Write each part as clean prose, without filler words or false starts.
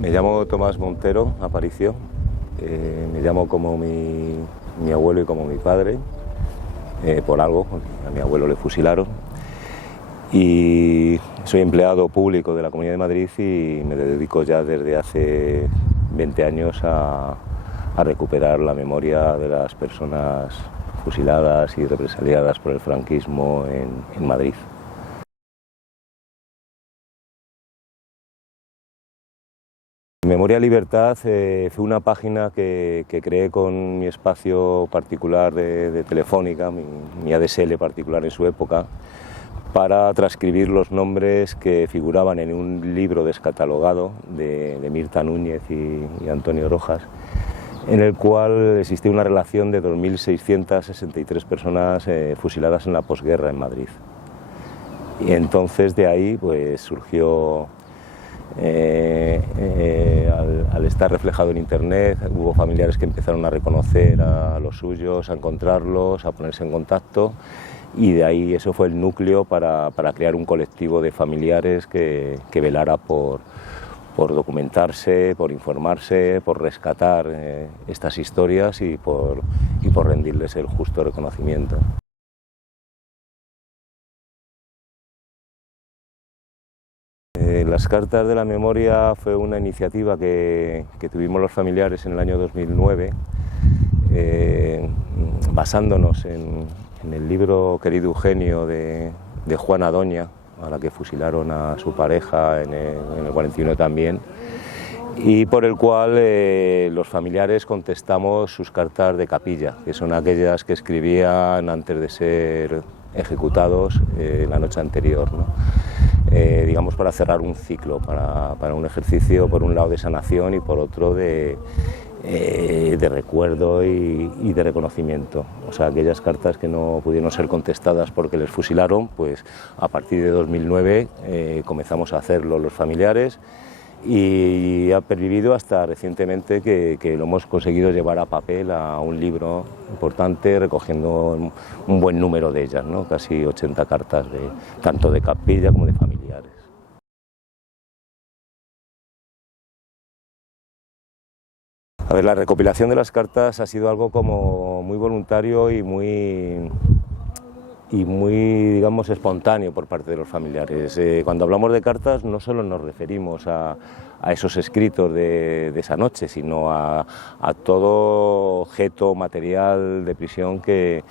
Me llamo Tomás Montero Aparicio, me llamo como mi abuelo y como mi padre, por algo, porque a mi abuelo le fusilaron. Y soy empleado público de la Comunidad de Madrid y me dedico ya desde hace 20 años a recuperar la memoria de las personas fusiladas y represaliadas por el franquismo en Madrid. Memoria Libertad fue una página que creé con mi espacio particular de Telefónica, mi ADSL particular en su época, para transcribir los nombres que figuraban en un libro descatalogado de Mirta Núñez y Antonio Rojas, en el cual existía una relación de 2.663 personas fusiladas en la posguerra en Madrid. Y entonces de ahí pues surgió, al estar reflejado en Internet, hubo familiares que empezaron a reconocer a los suyos, a encontrarlos, a ponerse en contacto, y de ahí eso fue el núcleo para crear un colectivo de familiares que velara por documentarse, por informarse, por rescatar estas historias y por rendirles el justo reconocimiento. Las cartas de la memoria fue una iniciativa que tuvimos los familiares en el año 2009, basándonos en el libro Querido Eugenio de Juana Doña, a la que fusilaron a su pareja en el 41 también, y por el cual los familiares contestamos sus cartas de capilla, que son aquellas que escribían antes de ser ejecutados la noche anterior, ¿no? Digamos, para cerrar un ciclo, para un ejercicio, por un lado de sanación y por otro de recuerdo y de reconocimiento. O sea, aquellas cartas que no pudieron ser contestadas porque les fusilaron, pues a partir de 2009 comenzamos a hacerlo los familiares, y ha pervivido hasta recientemente que lo hemos conseguido llevar a papel, a un libro importante, recogiendo un buen número de ellas, ¿no? Casi 80 cartas, tanto de capilla como de familiares. A ver, la recopilación de las cartas ha sido algo como muy voluntario y muy, digamos, espontáneo por parte de los familiares. Cuando hablamos de cartas no solo nos referimos a esos escritos de esa noche, sino a todo objeto material de prisión que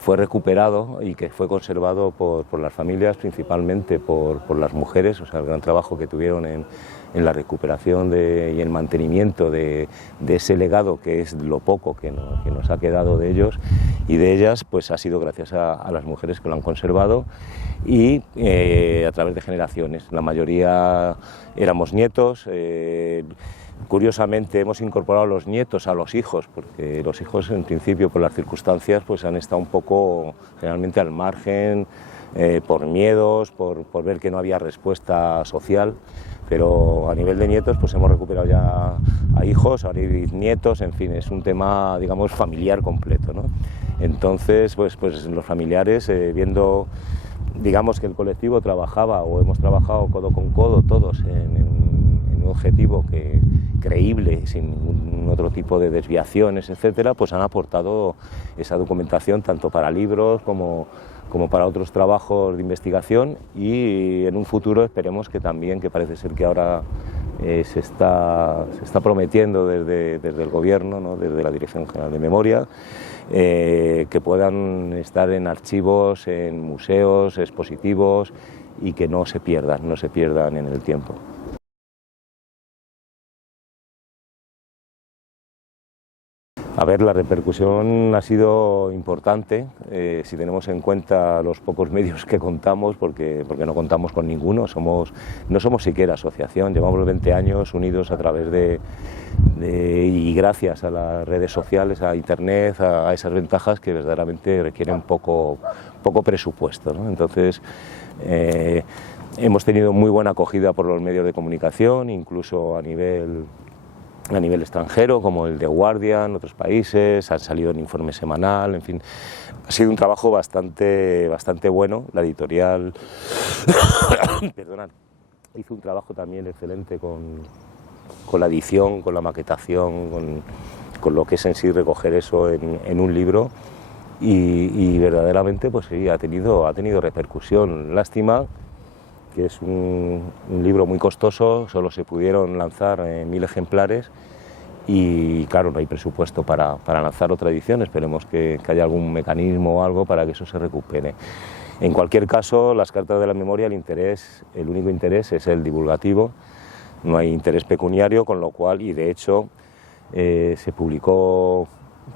fue recuperado y que fue conservado por las familias, principalmente por las mujeres. O sea, el gran trabajo que tuvieron en la recuperación y el mantenimiento de ese legado, que es lo poco que nos ha quedado de ellos y de ellas, pues ha sido gracias a las mujeres que lo han conservado, y a través de generaciones. La mayoría éramos nietos. Curiosamente hemos incorporado los nietos a los hijos, porque los hijos en principio por las circunstancias pues han estado un poco generalmente al margen, por miedos, por ver que no había respuesta social, pero a nivel de nietos pues hemos recuperado ya a hijos, ahora hay nietos, en fin, es un tema, digamos, familiar completo, ¿no? Entonces pues los familiares, viendo, digamos, que el colectivo trabajaba, o hemos trabajado codo con codo todos en un objetivo creíble, sin ningún otro tipo de desviaciones, etcétera, pues han aportado esa documentación tanto para libros como para otros trabajos de investigación, y en un futuro esperemos que también, que parece ser que ahora se está prometiendo desde el Gobierno, ¿no?, desde la Dirección General de Memoria, que puedan estar en archivos, en museos, expositivos, y que no se pierdan en el tiempo. A ver, la repercusión ha sido importante, si tenemos en cuenta los pocos medios que contamos, porque no contamos con ninguno, no somos siquiera asociación, llevamos 20 años unidos a través y gracias a las redes sociales, a Internet, a esas ventajas que verdaderamente requieren poco presupuesto, ¿no? Entonces, hemos tenido muy buena acogida por los medios de comunicación, incluso a nivel extranjero, como el The Guardian, otros países, han salido en informe semanal, en fin, ha sido un trabajo bastante bueno. La editorial perdonad, hizo un trabajo también excelente con la edición, con la maquetación, con lo que es en sí recoger eso en un libro, y verdaderamente pues sí, ha tenido repercusión. Lástima que es un libro muy costoso, solo se pudieron lanzar 1000 ejemplares y claro, no hay presupuesto para lanzar otra edición. Esperemos que haya algún mecanismo o algo para que eso se recupere. En cualquier caso, las cartas de la memoria, el único interés es el divulgativo, no hay interés pecuniario, con lo cual, y de hecho se publicó,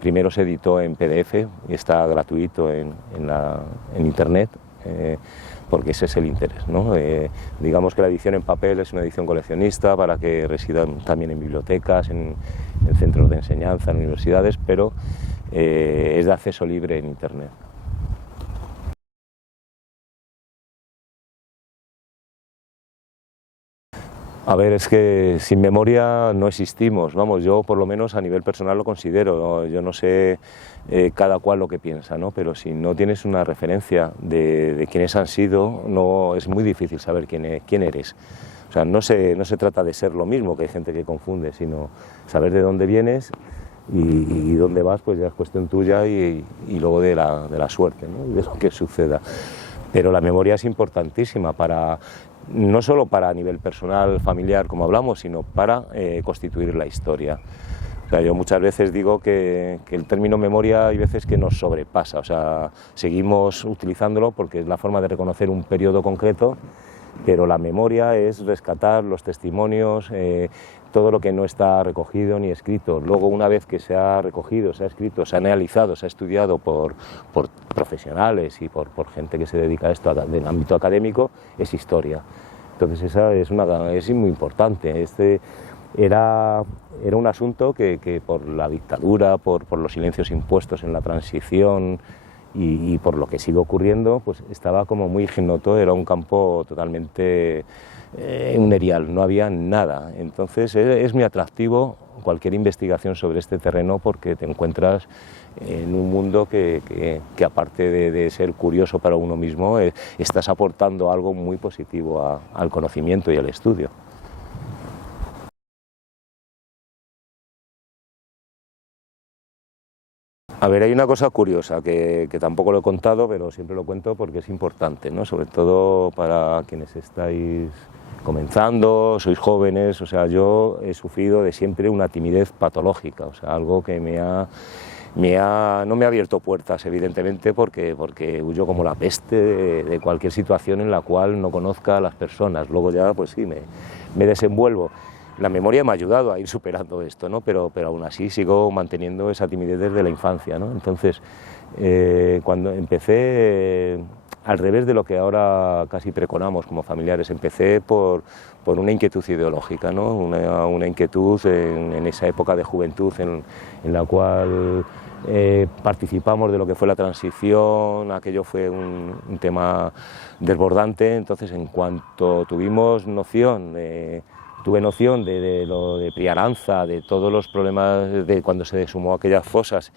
primero se editó en PDF y está gratuito en internet, porque ese es el interés, ¿no? Digamos que la edición en papel es una edición coleccionista para que residan también en bibliotecas, en centros de enseñanza, en universidades, pero es de acceso libre en internet. A ver, es que sin memoria no existimos, vamos, yo por lo menos a nivel personal lo considero, ¿no? Yo no sé cada cual lo que piensa, ¿no? Pero si no tienes una referencia de quiénes han sido, no, es muy difícil saber quién eres. O sea, no se trata de ser lo mismo, que hay gente que confunde, sino saber de dónde vienes y dónde vas, pues ya es cuestión tuya y luego de la suerte, ¿no? De lo que suceda. Pero la memoria es importantísima no solo para a nivel personal, familiar, como hablamos, sino para constituir la historia. O sea, yo muchas veces digo que el término memoria hay veces que nos sobrepasa, o sea, seguimos utilizándolo porque es la forma de reconocer un periodo concreto, pero la memoria es rescatar los testimonios, todo lo que no está recogido ni escrito. Luego, una vez que se ha recogido, se ha escrito, se ha analizado, se ha estudiado por profesionales y por gente que se dedica a esto del ámbito académico, es historia. Entonces esa es muy importante. Era un asunto que por la dictadura, por los silencios impuestos en la transición y por lo que sigue ocurriendo, pues estaba como muy ignoto, era un campo totalmente un erial, no había nada. Entonces es muy atractivo cualquier investigación sobre este terreno porque te encuentras en un mundo que aparte de ser curioso para uno mismo, estás aportando algo muy positivo al conocimiento y al estudio. A ver, hay una cosa curiosa que tampoco lo he contado, pero siempre lo cuento porque es importante, ¿no? Sobre todo para quienes estáis comenzando, sois jóvenes. O sea, yo he sufrido de siempre una timidez patológica, o sea, algo que no me ha abierto puertas, evidentemente, porque huyo como la peste de cualquier situación en la cual no conozca a las personas. Luego ya, pues sí, me desenvuelvo. La memoria me ha ayudado a ir superando esto, ¿no? Pero aún así sigo manteniendo esa timidez desde la infancia, ¿no? Entonces, cuando empecé, al revés de lo que ahora casi pregonamos como familiares, empecé por una inquietud ideológica, ¿no? Una inquietud en esa época de juventud en la cual participamos de lo que fue la transición. Aquello fue un tema desbordante. Entonces, en cuanto tuve noción de lo de Priaranza, de todos los problemas de cuando se sumó aquellas fosas,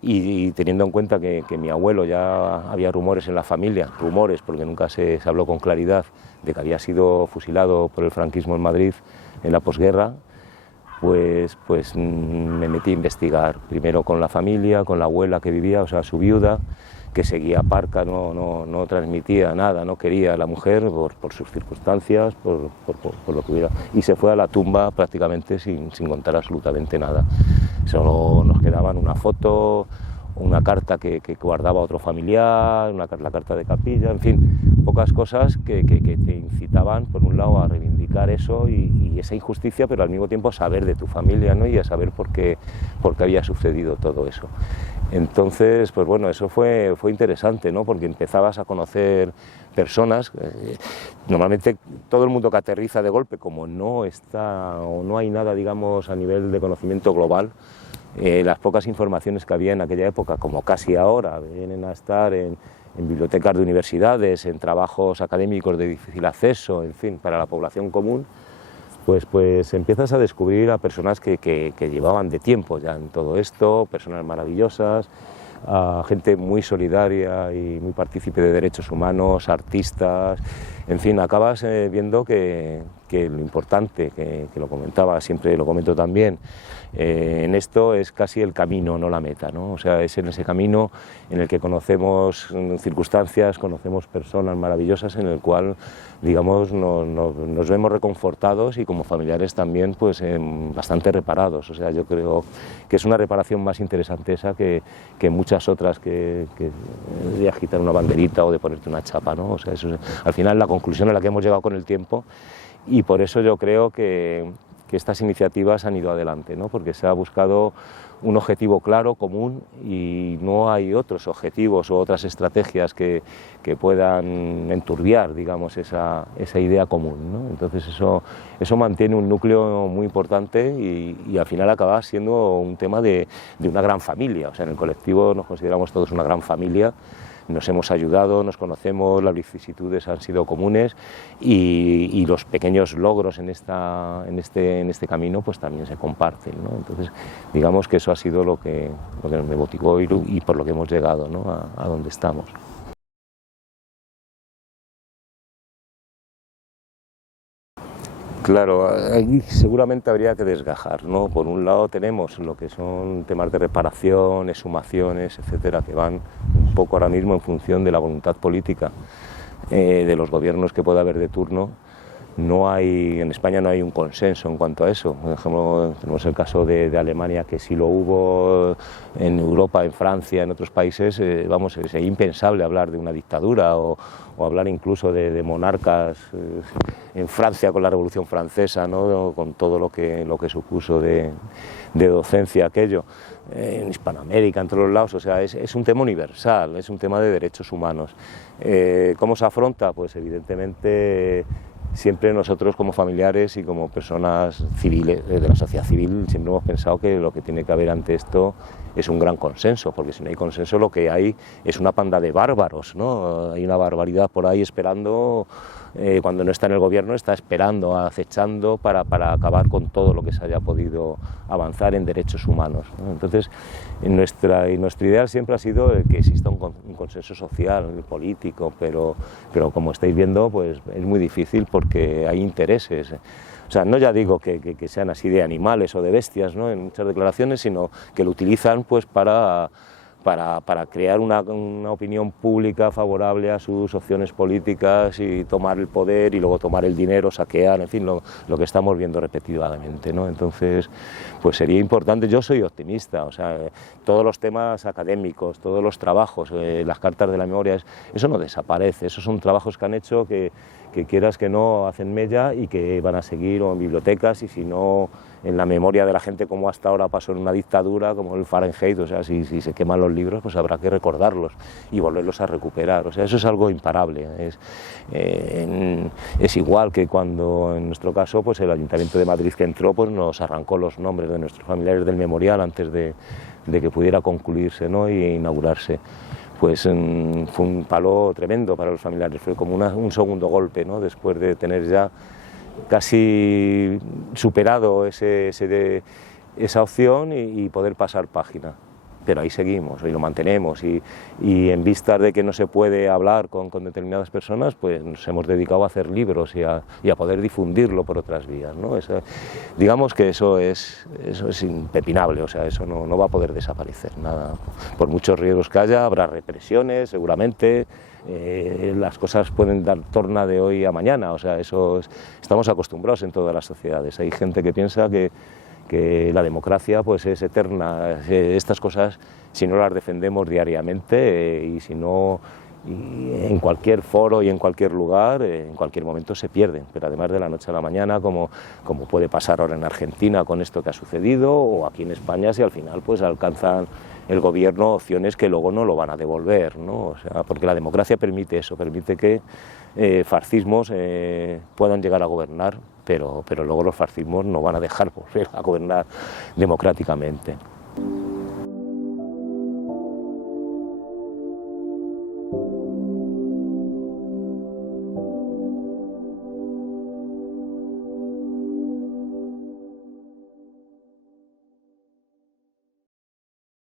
y teniendo en cuenta que mi abuelo, ya había rumores en la familia, rumores porque nunca se habló con claridad, de que había sido fusilado por el franquismo en Madrid en la posguerra, pues me metí a investigar, primero con la familia, con la abuela que vivía, o sea, su viuda, que seguía parca, no transmitía nada, no quería a la mujer por sus circunstancias, por lo que hubiera, y se fue a la tumba prácticamente sin contar absolutamente nada. Solo nos quedaban una foto, una carta que guardaba otro familiar, la carta de capilla, en fin, pocas cosas que te incitaban, por un lado, a reivindicar eso y esa injusticia, pero al mismo tiempo a saber de tu familia, ¿no? Y a saber por qué había sucedido todo eso. Entonces, pues bueno, eso fue interesante, ¿no? Porque empezabas a conocer personas. Normalmente todo el mundo que aterriza de golpe, como no está o no hay nada, digamos, a nivel de conocimiento global, las pocas informaciones que había en aquella época, como casi ahora, vienen a estar en bibliotecas de universidades, en trabajos académicos de difícil acceso, en fin, para la población común, pues empiezas a descubrir a personas que llevaban de tiempo ya en todo esto, personas maravillosas, a gente muy solidaria y muy partícipe de derechos humanos, artistas, en fin, acabas viendo que que lo importante, que lo comentaba, siempre lo comento también, en esto es casi el camino, no la meta, ¿no? O sea, es en ese camino en el que conocemos circunstancias, conocemos personas maravillosas, en el cual, digamos, nos vemos reconfortados y como familiares también, pues bastante reparados. O sea, yo creo que es una reparación más interesante esa que muchas otras que de agitar una banderita o de ponerte una chapa, ¿no? O sea, eso es, al final, la conclusión a la que hemos llegado con el tiempo, y por eso yo creo que estas iniciativas han ido adelante, ¿no? Porque se ha buscado un objetivo claro, común, y no hay otros objetivos o otras estrategias que puedan enturbiar, digamos, esa idea común, ¿no? Entonces eso mantiene un núcleo muy importante y al final acaba siendo un tema de una gran familia. O sea, en el colectivo nos consideramos todos una gran familia. Nos hemos ayudado, nos conocemos, las vicisitudes han sido comunes y los pequeños logros en este camino pues también se comparten, ¿no? Entonces, digamos que eso ha sido lo que me motivó y por lo que hemos llegado, ¿no? a donde estamos. Claro, ahí seguramente habría que desgajar, ¿no? Por un lado tenemos lo que son temas de reparación, exhumaciones, etcétera, que van un poco ahora mismo en función de la voluntad política de los gobiernos que pueda haber de turno. En España no hay un consenso en cuanto a eso. Por ejemplo, tenemos el caso de Alemania, que sí lo hubo, en Europa, en Francia, en otros países, vamos, es impensable hablar de una dictadura o hablar incluso de monarcas, en Francia con la Revolución Francesa, ¿no? Con todo lo que supuso de docencia aquello, en Hispanoamérica, en todos los lados. O sea, es un tema universal, es un tema de derechos humanos. ¿Cómo se afronta? Pues evidentemente siempre nosotros como familiares y como personas civiles de la sociedad civil siempre hemos pensado que lo que tiene que haber ante esto es un gran consenso, porque si no hay consenso lo que hay es una panda de bárbaros, ¿no? Hay una barbaridad por ahí esperando, cuando no está en el gobierno está esperando, acechando para acabar con todo lo que se haya podido avanzar en derechos humanos, ¿no? Entonces, nuestro ideal siempre ha sido que exista un consenso social, político, pero como estáis viendo, pues es muy difícil porque hay intereses. O sea, no ya digo que sean así de animales o de bestias, ¿no? En muchas declaraciones, sino que lo utilizan pues para crear una opinión pública favorable a sus opciones políticas y tomar el poder y luego tomar el dinero, saquear, en fin, lo que estamos viendo repetidamente, ¿no? Entonces, pues sería importante, yo soy optimista, o sea, todos los temas académicos, todos los trabajos, las cartas de la memoria, eso no desaparece, esos son trabajos que han hecho que quieras que no hacen mella y que van a seguir o en bibliotecas y si no en la memoria de la gente como hasta ahora pasó en una dictadura como el Fahrenheit. O sea, si se queman los libros pues habrá que recordarlos y volverlos a recuperar. O sea, eso es algo imparable. Es igual que cuando en nuestro caso pues el Ayuntamiento de Madrid que entró pues nos arrancó los nombres de nuestros familiares del memorial antes de que pudiera concluirse, ¿no? E inaugurarse. Pues fue un palo tremendo para los familiares, fue como un segundo golpe, ¿no? Después de tener ya casi superado esa opción y poder pasar página. Pero ahí seguimos y lo mantenemos y en vista de que no se puede hablar con determinadas personas, pues nos hemos dedicado a hacer libros y a poder difundirlo por otras vías, ¿no? Digamos que eso es impepinable, o sea, eso no va a poder desaparecer, nada. Por muchos riesgos que haya, habrá represiones seguramente, las cosas pueden dar torna de hoy a mañana, o sea, estamos acostumbrados en todas las sociedades. Hay gente que piensa que la democracia pues es eterna. Estas cosas, si no las defendemos diariamente y si no en cualquier foro y en cualquier lugar, en cualquier momento se pierden, pero además de la noche a la mañana, como puede pasar ahora en Argentina con esto que ha sucedido, o aquí en España, si al final pues alcanzan el gobierno opciones que luego no lo van a devolver, ¿no? O sea, porque la democracia permite eso, permite que fascismos puedan llegar a gobernar, pero luego los fascismos no van a dejar volver a gobernar democráticamente.